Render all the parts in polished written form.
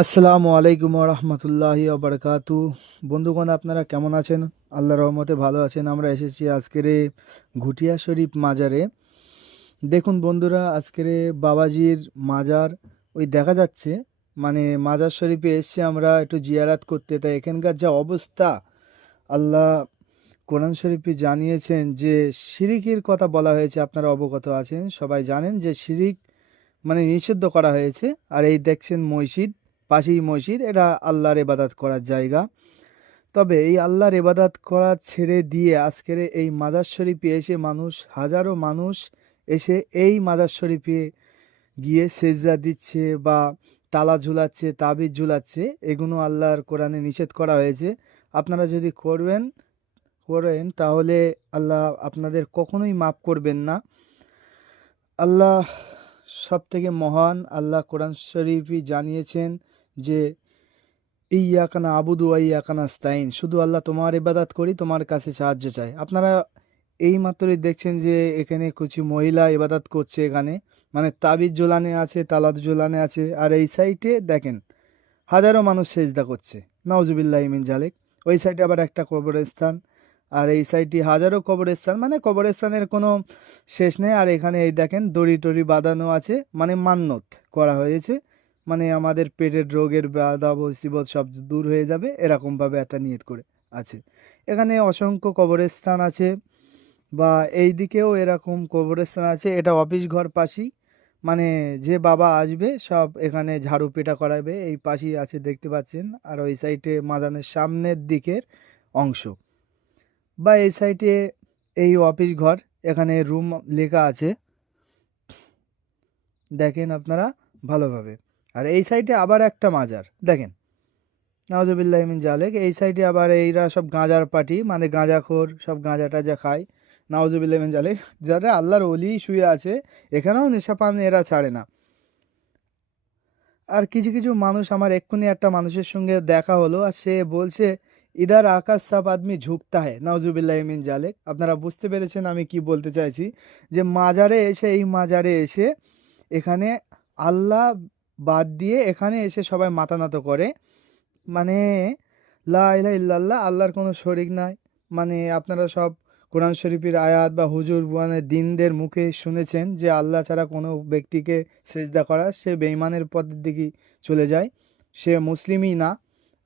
আসসালামু আলাইকুম রহমতুল্লাহি বারাকাতু। বন্ধুগণ, আপনারা কেমন আছেন? আল্লাহর রহমতে ভালো আছেন। আমরা এসেছি আজকের ঘুটিয়া শরীফ মাজারে। দেখুন বন্ধুরা, আজকের বাবাজির মাজার ওই দেখা যাচ্ছে, মানে মাজার শরীফে এসে আমরা একটু জিয়ারাত করতে। তাই এখানকার যা অবস্থা, আল্লাহ কোরআন শরীফে জানিয়েছেন যে শিরিকের কথা বলা হয়েছে। আপনারা অবগত আছেন, সবাই জানেন যে শিরিক মানে নিষিদ্ধ করা হয়েছে। আর এই দেখছেন মসজিদ, পাশেই মসজিদ, এটা আল্লাহর ইবাদত করার জায়গা। তবে এই আল্লাহর ইবাদত করা ছেড়ে দিয়ে আজকের এই মাজার শরীফে এসে মানুষ, হাজারো মানুষ এসে এই মাজার শরীফে গিয়ে সেজদা দিচ্ছে বা তালা ঝুলাচ্ছে, তাবিজ ঝুলাচ্ছে। এগুলো আল্লাহর কোরআনে নিষেধ করা হয়েছে। আপনারা যদি করেন তাহলে আল্লাহ আপনাদের কখনোই মাফ করবেন না। আল্লাহ সব থেকে মহান। আল্লাহ কোরআন শরীফই জানিয়েছেন যে ইয়াকা নাবুদু ওয়া ইয়াকা নাস্তাইন, শুধু আল্লাহ তোমার ইবাদত করি, তোমার কাছে সাহায্য চাই। আপনারা এই মাত্রই দেখছেন যে এখানে কিছু মহিলা ইবাদত করছে। এখানে মানে তাবিজ ঝোলানে আছে, তালাত ঝোলানে আছে। আর এই সাইডে দেখেন হাজারো মানুষ সেজদা করছে, নাউজুবিল্লাহি মিন জালিক। ওই সাইডে আবার একটা কবরস্থান, আর এই সাইডে হাজারো কবরস্থান, মানে কবরস্থানের কোনো শেষ নেই। আর এখানে এই দেখেন দড়ি টড়ি বাঁধানো আছে, মানে মান্নত করা হয়েছে, মানে আমাদের পেটের রোগের বাধা মুসিবত সব দূর হয়ে যাবে, এরকমভাবে একটা নিয়ত করে আছে। এখানে অসংখ্য কবরস্থান আছে, বা এই দিকেও এরকম কবরস্থান আছে। এটা অফিস ঘর পাশেই, মানে যে বাবা আসবে সব এখানে ঝাড়ু পেটা করাবে। এই পাশেই আছে, দেখতে পাচ্ছেন। আর ওই সাইডে মাদানের সামনের দিকের অংশ, বা এই সাইডে এই অফিস ঘর, এখানে রুম লেখা আছে, দেখেন আপনারা ভালোভাবে। আর এই সাইডে আবার একটা মাজার দেখেন, নাউজুবিল্লাহি মিন জালিক। এই সাইডে আবার এইরা সব গাঁজার পার্টি, মানে গাঁজাখোর, সব গাঁজা টাজা খায়, নাউজুবিল্লাহি মিন জালিক। যারা আল্লাহর ওলি শুয়ে আছে, এখানেও নেশাপান এরা ছাড়ে না। আর কিছু কিছু মানুষ, আমার এক্ষুনি একটা মানুষের সঙ্গে দেখা হলো, আর সে বলছে ইদার আকাশ সব আদমি ঝুঁকতা হয়, নাউজুবিল্লাহি মিন জালিক। আপনারা বুঝতে পেরেছেন আমি কি বলতে চাইছি, যে মাজারে এসে, এই মাজারে এসে এখানে আল্লাহ বাদ দিয়ে এখানে এসে সবাই মাথা নত করে, মানে লা ইলাহা ইল্লাল্লাহ, আল্লাহর কোনো শরিক নাই। মানে আপনারা সব কোরআন শরীফের আয়াত বা হুজুর মানে দিনদের মুখে শুনেছেন যে আল্লাহ ছাড়া কোনো ব্যক্তিকে সেজদা করা, সে বেঈমানের পথের দিকে চলে যায়, সে মুসলিমই না।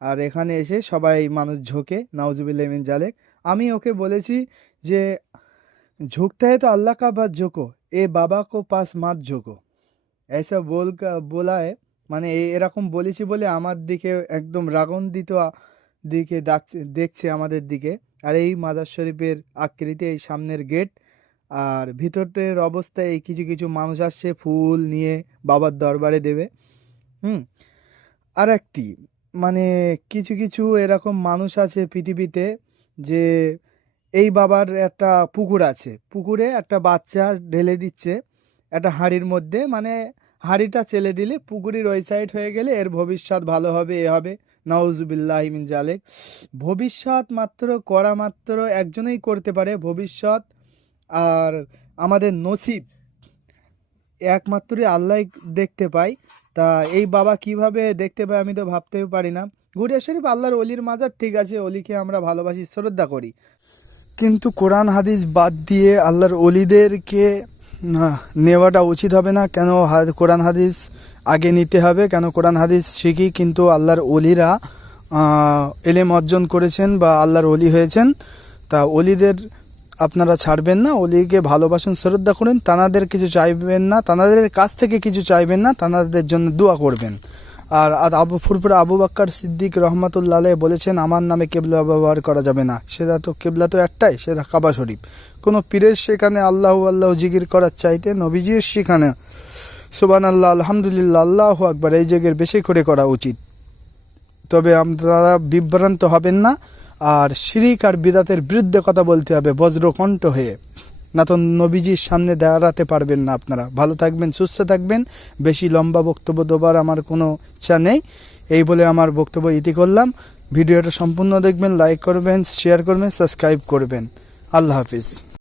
আর এখানে এসে সবাই মানুষ ঝোঁকে, নাউজুবিল্লাহি মিন জালিক। আমি ওকে বলেছি যে झुकता है तो अल्लाह का बात झोंको, ए बाबा को पास मत झोंको, ऐसा बोला है। মানে এরকম বলেছি বলে আমার দিকে একদম রাগান্বিত দিকে দেখছে আমাদের দিকে। আর এই মাজার শরীফের আকৃতি, এই সামনের গেট, আর ভিতরের অবস্থায় এই কিছু কিছু মানুষ আসছে ফুল নিয়ে বাবার দরবারে দেবে। হুম। আর একটি, মানে কিছু কিছু এরকম মানুষ আছে পৃথিবীতে, যে এই বাবার একটা পুকুর আছে, পুকুরে একটা বাচ্চা ঢেলে দিচ্ছে একটা হাঁড়ির মধ্যে, মানে হাঁড়িটা চেলে দিলে পুকুরের ওই সাইড হয়ে গেলে এর ভবিষ্যৎ ভালো হবে, এ হবে। নাউজুবিল্লাহি মিন জালিক। ভবিষ্যৎ মাত্র করা মাত্র একজনেই করতে পারে ভবিষ্যৎ, আর আমাদের নসিব একমাত্রই আল্লাহ দেখতে পাই। তা এই বাবা কিভাবে দেখতে পায় আমি তো ভাবতেও পারি না। ঘুরিয়া শরীফ আল্লাহর অলির মাজার, ঠিক আছে, অলিকে আমরা ভালোবাসি, শ্রদ্ধা করি, কিন্তু কোরআন হাদিস বাদ দিয়ে আল্লাহর অলিদেরকে নেওয়াটা উচিত হবে না। কেন কোরআন হাদিস আগে নিতে হবে, কেন কোরআন হাদিস শিখি কিন্তু আল্লাহর অলিরা এলেম অর্জন করেছেন বা আল্লাহর অলি হয়েছেন। তা অলিদের আপনারা ছাড়বেন না, অলিকে ভালোবাসেন, শ্রদ্ধা করেন, তানাদের কিছু চাইবেন না, তানাদের কাছ থেকে কিছু চাইবেন না, তানাদের জন্য দোয়া করবেন। আর ফুরফুরা আবু বকর সিদ্দিক রহমাতুল্লাহ আলাইহি বলেছেন আমার নামে কেবলা ব্যবহার করা যাবে না। সেটা তো কেবলা তো একটাই, সেটা কাবা শরীফ। কোনো পীরের সেখানে আল্লাহ আল্লাহ জিকির করার চাইতে নবীজির সেখানে সুবহানাল্লাহ, আলহামদুলিল্লাহ, আল্লাহু আকবার এই জায়গার বেশি করে করা উচিত। তবে আপনারা বিভ্রান্ত হবেন না, আর শিরিক আর বিদাতের বিরুদ্ধে কথা বলতে হবে বজ্রকণ্ঠ হয়ে, না তো নবীজির সামনে দাঁড়াতে পারবেন না। আপনারা ভালো থাকবেন, সুস্থ থাকবেন। বেশি লম্বা বক্তব্য দেবার আমার কোনো ইচ্ছা নেই। এই বলে আমার বক্তব্য ইতি করলাম। ভিডিওটা সম্পূর্ণ দেখবেন, লাইক করবেন, শেয়ার করবেন, সাবস্ক্রাইব করবেন। আল্লাহ হাফিজ।